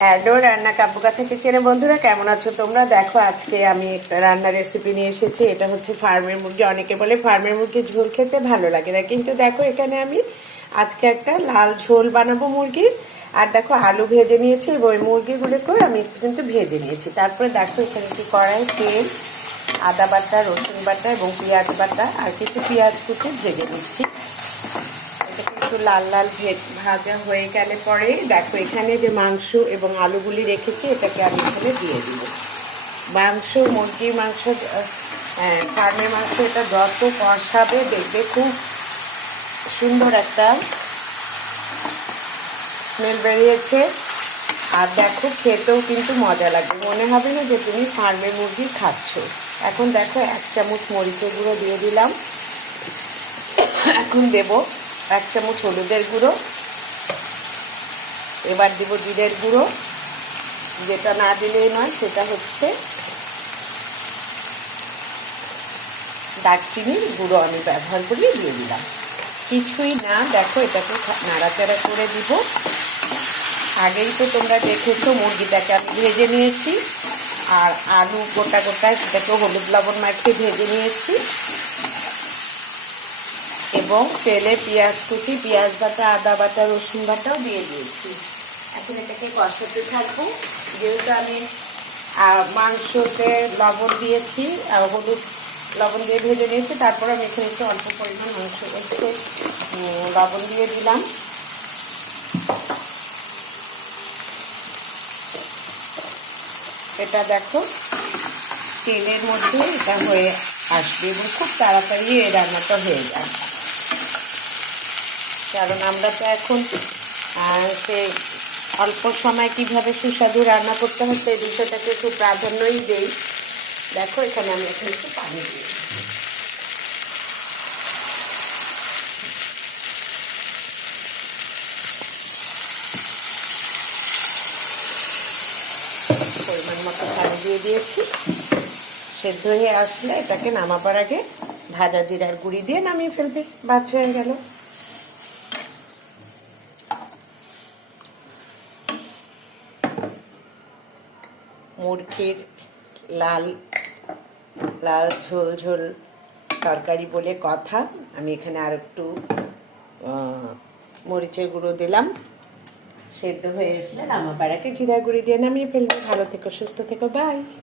Hello, রান্না কাব্যকথা কিচেনে বন্ধুরা, কেমন আছো তোমরা? দেখো, আজকে আমি একটা রান্নার রেসিপি নিয়ে এসেছি। এটা হচ্ছে ফার্মের মুরগি। অনেকে বলে ফার্মের মুরগির ঝোল খেতে ভালো লাগে না, কিন্তু দেখো এখানে আমি আজকে একটা লাল ঝোল বানাবো মুরগির। আর দেখো, আলু ভেজে নিয়েছি এবং ওই মুরগিগুলোকেও আমি কিন্তু ভেজে নিয়েছি। তারপরে দেখো, এখানে একটি কড়াই, তেল, আদা বাটা, রসুন বাটা এবং পেঁয়াজ বাটা আর কিছু পেঁয়াজ কুচি ভেজে নিচ্ছি। একটু লাল লাল ভাজা হয়ে গেলে পরে দেখো, এখানে যে মাংস এবং আলুগুলি রেখেছি এটাকে আমি এখানে দিয়ে দিব। মাংস, মুরগির মাংস, ফার্মের মাংস, এটা যত কষাবে দেখবে খুব সুন্দর একটা স্মেল বেরিয়েছে। আর দেখো, খেতেও কিন্তু মজা লাগবে, মনে হবে না যে তুমি ফার্মের মুরগি খাচ্ছ। এখন দেখো, 1 চামচ মরিচের গুঁড়ো দিয়ে দিলাম। এখন দেব 1 চামচ হলুদের গুঁড়ো। এবার দিব জিরের গুঁড়ো, যেটা না দিলেই নয়, সেটা হচ্ছে দারচিনির গুঁড়ো আমি ব্যবহার করে দিয়ে দিলাম। কিছুই না, দেখো এটাকে নাড়াচাড়া করে দিব। আগেই তো তোমরা দেখেছো মুরগিটাকে আমি ভেজে নিয়েছি, আর আলু গোটা গোটা সেটাকে হলুদ লবণ মাখিয়ে ভেজে নিয়েছি এবং তেলে পেঁয়াজ কুচি, পেঁয়াজ বাটা, আদা বাটা, রসুন বাটাও দিয়ে দিয়েছি। এখন এটাকে কষাতে থাকবো। যেহেতু আমি মাংসতে লবণ দিয়েছি, হলুদ লবণ দিয়ে ভেজে নিয়েছি, তারপর আমি এখানে একটু অল্প পরিমাণ মাংস একটু লবণ দিয়ে দিলাম। এটা দেখো, তেলের মধ্যে এটা হয়ে আসবে এবং খুব তাড়াতাড়ি এই রান্নাটা হয়ে যায়। কারণ আমরা তো এখন সে অল্প সময় কীভাবে সুস্বাদু রান্না করতে হয় সেই বিষয়টাকে একটু প্রাধান্যই দেই। দেখো, এখানে আমি একটু পানি দিই। পরিমাণ মতো পানি দিয়ে দিয়েছি। সেদ্ধ হয়ে আসলে এটাকে নামাবার আগে ভাজা জিরার গুঁড়ি দিয়ে নামিয়ে ফেলবে, বাছ হয়ে গেল। মুরগির লাল লাল ঝোল ঝোল তরকারি বলে কথা। আমি এখানে আর একটু মরিচের গুঁড়ো দিলাম। সেদ্ধ হয়ে আসলে নামাবার আগে জিরা গুঁড়ি দিয়ে নামিয়ে ফেলবে। ভালো থেকো, সুস্থ থেকো, বাই।